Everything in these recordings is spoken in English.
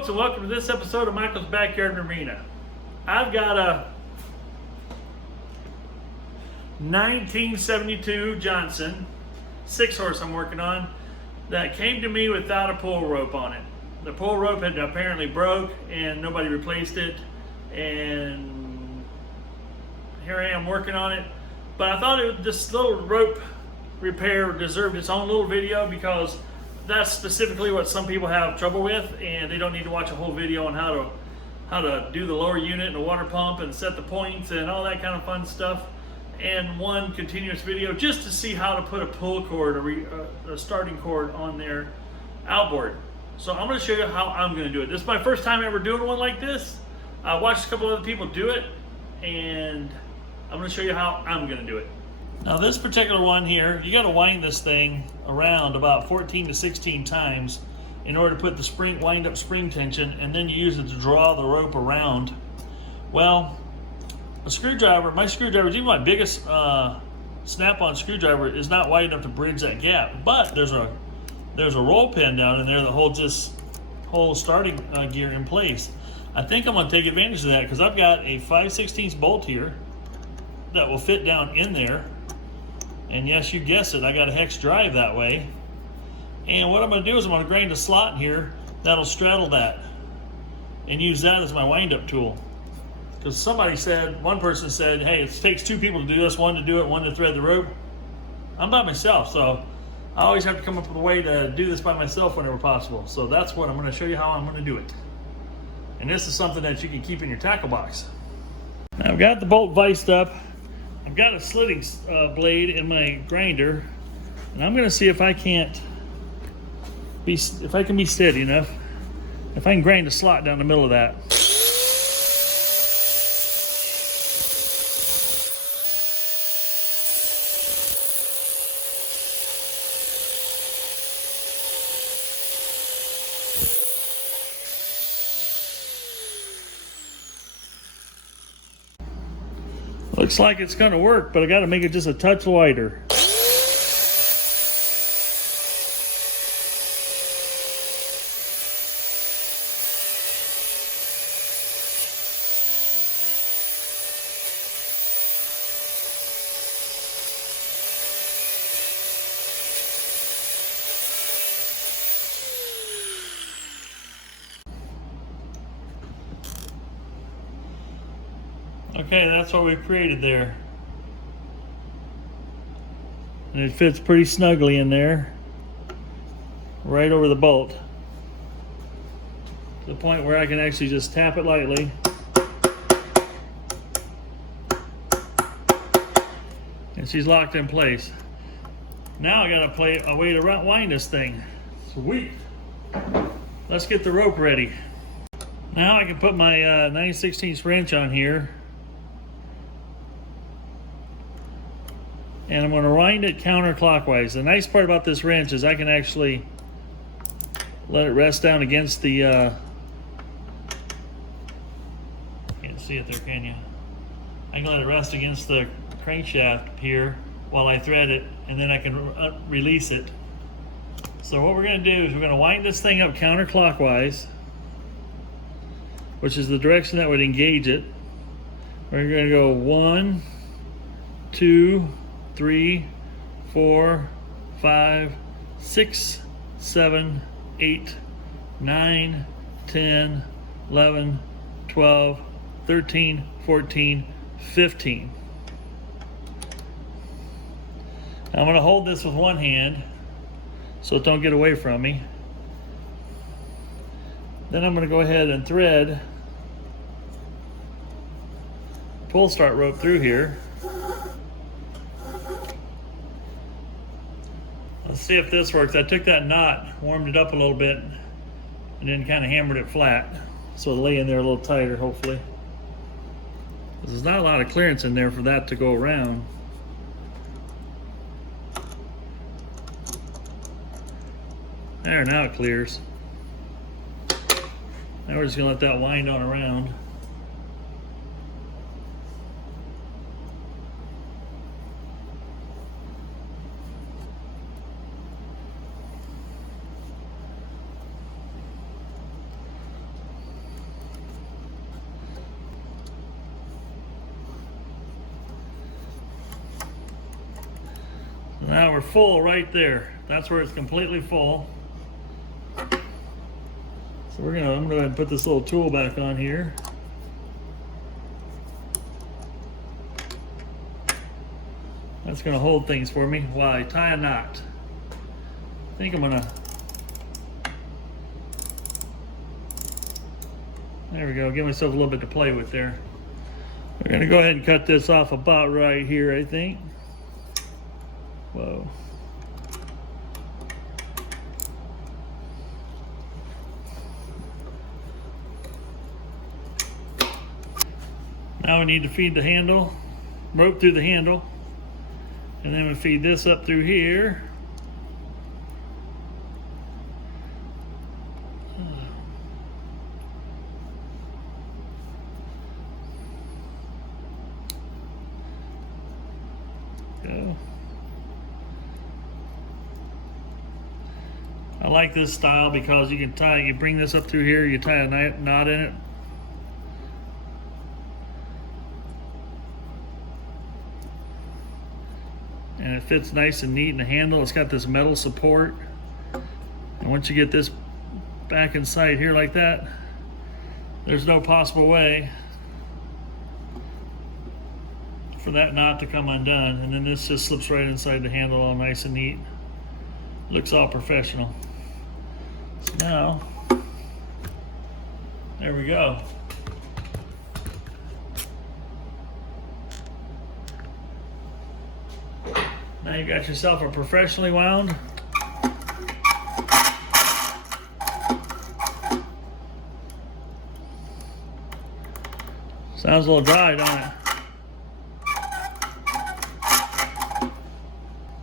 folks, and welcome to this episode of Michael's Backyard Marina. I've got a 1972 Johnson 6-horse I'm working on that came to me without a pull rope on it. The pull rope had apparently broke and nobody replaced it, and here I am working on it. But I thought this little rope repair deserved its own little video, because that's specifically what some people have trouble with, and they don't need to watch a whole video on how to do the lower unit and the water pump and set the points and all that kind of fun stuff, and one continuous video just to see how to put a pull cord or a starting cord on their outboard. So I'm going to show you how I'm going to do it. This is my first time ever doing one like this. I watched a couple other people do it, and I'm going to show you how I'm going to do it. Now this particular one here, you got to wind this thing around about 14 to 16 times in order to put the wind up spring tension, and then you use it to draw the rope around. Well, a screwdriver, my screwdriver, even my biggest snap-on screwdriver, is not wide enough to bridge that gap. But there's a roll pin down in there that holds this whole starting gear in place. I think I'm going to take advantage of that, because I've got a 5/16 bolt here that will fit down in there. And yes, you guessed it, I got a hex drive that way. And what I'm going to do is I'm going to grind a slot in here that'll straddle that and use that as my wind-up tool. Because one person said, hey, it takes two people to do this, one to do it, one to thread the rope. I'm by myself, so I always have to come up with a way to do this by myself whenever possible. So that's what I'm going to show you how I'm going to do it. And this is something that you can keep in your tackle box. Now I've got the bolt viced up. I've got a slitting blade in my grinder, and I'm going to see if I can be steady enough, if I can grind a slot down the middle of that. Looks like it's going to work, but I got to make it just a touch wider. Okay, that's what we've created there. And it fits pretty snugly in there, right over the bolt, to the point where I can actually just tap it lightly. And she's locked in place. Now I gotta play a way to wind this thing. Sweet. Let's get the rope ready. Now I can put my 9/16 wrench on here. And I'm going to wind it counterclockwise. The nice part about this wrench is I can actually let it rest down against the, can't see it there, can you? I can let it rest against the crankshaft here while I thread it, and then I can release it. So what we're going to do is we're going to wind this thing up counterclockwise, which is the direction that would engage it. We're going to go 1, 2, 3, 4, 5, 6, 7, 8, 9, 10, 11, 12, 13, 14, 15. Now I'm going to hold this with one hand so it don't get away from me. Then I'm going to go ahead and thread pull start rope through here. Let's see if this works. I took that knot, warmed it up a little bit, and then kind of hammered it flat, so it'll lay in there a little tighter, hopefully. There's not a lot of clearance in there for that to go around. There, now it clears. Now we're just gonna let that wind on around. now we're full right there. That's where it's completely full. So I'm gonna go ahead and put this little tool back on here. That's gonna hold things for me while I tie a knot. I think I'm gonna, there we go, give myself a little bit to play with there. We're gonna go ahead and cut this off about right here, I think. Whoa. Now we need to feed the handle, rope through the handle, and then we feed this up through here. Go. I like this style because you can tie, you bring this up through here, you tie a knot in it. And it fits nice and neat in the handle. It's got this metal support. And once you get this back inside here like that, there's no possible way for that knot to come undone. And then this just slips right inside the handle all nice and neat. Looks all professional. So now, there we go. Now you got yourself a professionally wound sounds a little dry, don't it? I'm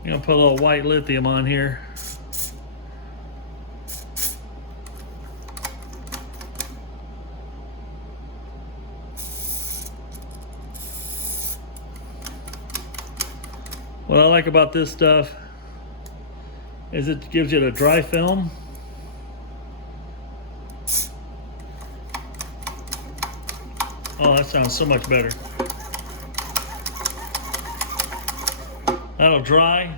gonna put a little white lithium on here. What I like about this stuff is it gives you a dry film. Oh, that sounds so much better. That'll dry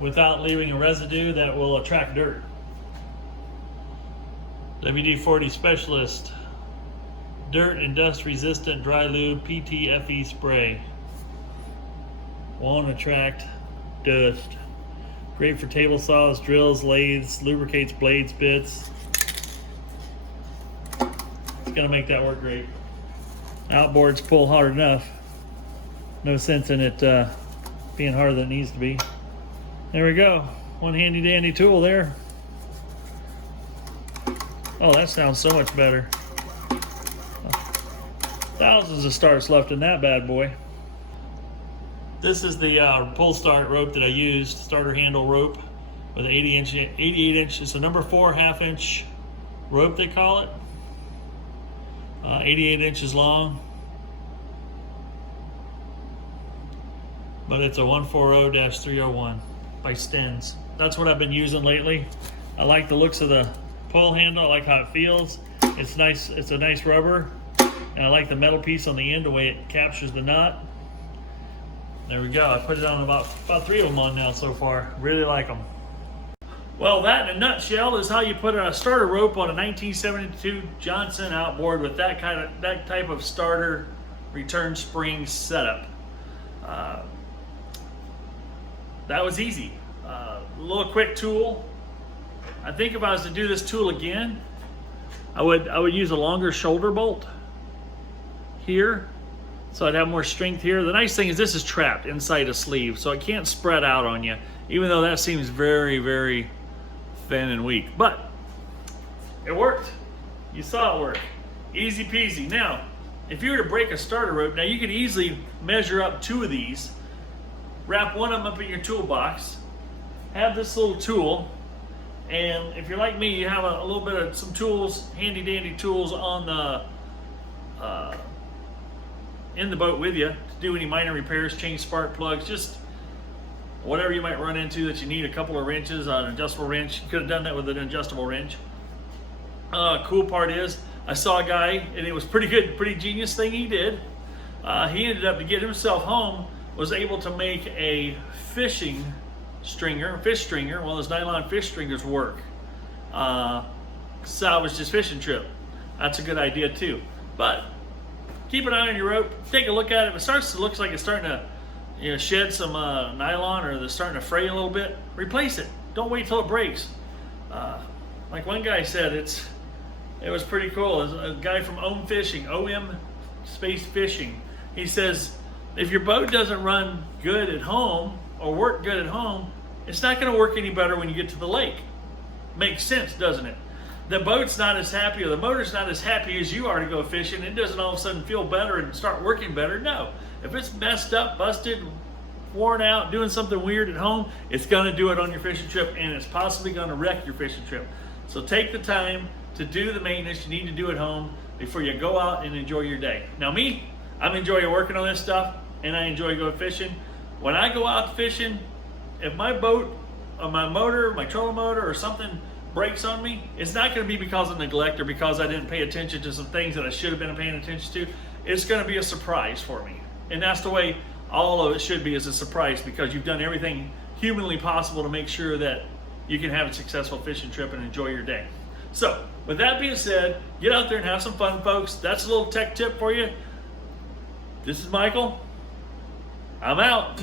without leaving a residue that will attract dirt. WD-40 Specialist Dirt and Dust Resistant Dry Lube PTFE Spray. Won't attract dust. Great for table saws, drills, lathes, lubricates blades, bits. It's gonna make that work great. Outboards pull hard enough. No sense in it being harder than it needs to be. There we go. One handy dandy tool there. Oh, that sounds so much better. Thousands of starts left in that bad boy. This is the pull start rope that I used, starter handle rope with 88 inch. It's a number 4 1/2 inch rope, they call it. 88 inches long. But it's a 140-301 by Stens. That's what I've been using lately. I like the looks of the pull handle. I like how it feels. It's nice. It's a nice rubber. And I like the metal piece on the end, the way it captures the knot. There we go. I put it on about 3 of them on now so far. Really like them. Well, that in a nutshell is how you put a starter rope on a 1972 Johnson outboard with that type of starter return spring setup. That was easy. A little quick tool. I think if I was to do this tool again, I would use a longer shoulder bolt here. So I'd have more strength here. The nice thing is this is trapped inside a sleeve, so it can't spread out on you, even though that seems very, very thin and weak. But it worked. You saw it work. Easy peasy. Now, if you were to break a starter rope, now you could easily measure up 2 of these, wrap one of them up in your toolbox, have this little tool, and if you're like me, you have a little bit of some tools, handy dandy tools on the in the boat with you to do any minor repairs, change spark plugs, just whatever you might run into that you need a couple of wrenches, an adjustable wrench. You could have done that with an adjustable wrench. Cool part is, I saw a guy, and it was pretty good, pretty genius thing he did. He ended up, to get himself home, was able to make a fishing stringer, fish stringer, one of those nylon fish stringers work. Salvage this fishing trip. That's a good idea too. But keep an eye on your rope. Take a look at it. If it starts to look like it's starting to shed some nylon, or they're starting to fray a little bit, replace it. Don't wait till it breaks. Like one guy said, it was pretty cool. It was a guy from OM Fishing, OM Space Fishing. He says, if your boat doesn't run good at home or work good at home, it's not going to work any better when you get to the lake. Makes sense, doesn't it? The boat's not as happy, or the motor's not as happy as you are to go fishing. It doesn't all of a sudden feel better and start working better. No. If it's messed up, busted, worn out, doing something weird at home, it's going to do it on your fishing trip, and it's possibly going to wreck your fishing trip. So take the time to do the maintenance you need to do at home before you go out and enjoy your day. Now me, I'm enjoying working on this stuff, and I enjoy going fishing. When I go out fishing, if my boat or my motor, my trolling motor or something breaks on me, it's not going to be because of neglect or because I didn't pay attention to some things that I should have been paying attention to. It's going to be a surprise for me. And that's the way all of it should be, as a surprise, because you've done everything humanly possible to make sure that you can have a successful fishing trip and enjoy your day. So, with that being said, get out there and have some fun, folks. That's a little tech tip for you. This is Michael. I'm out.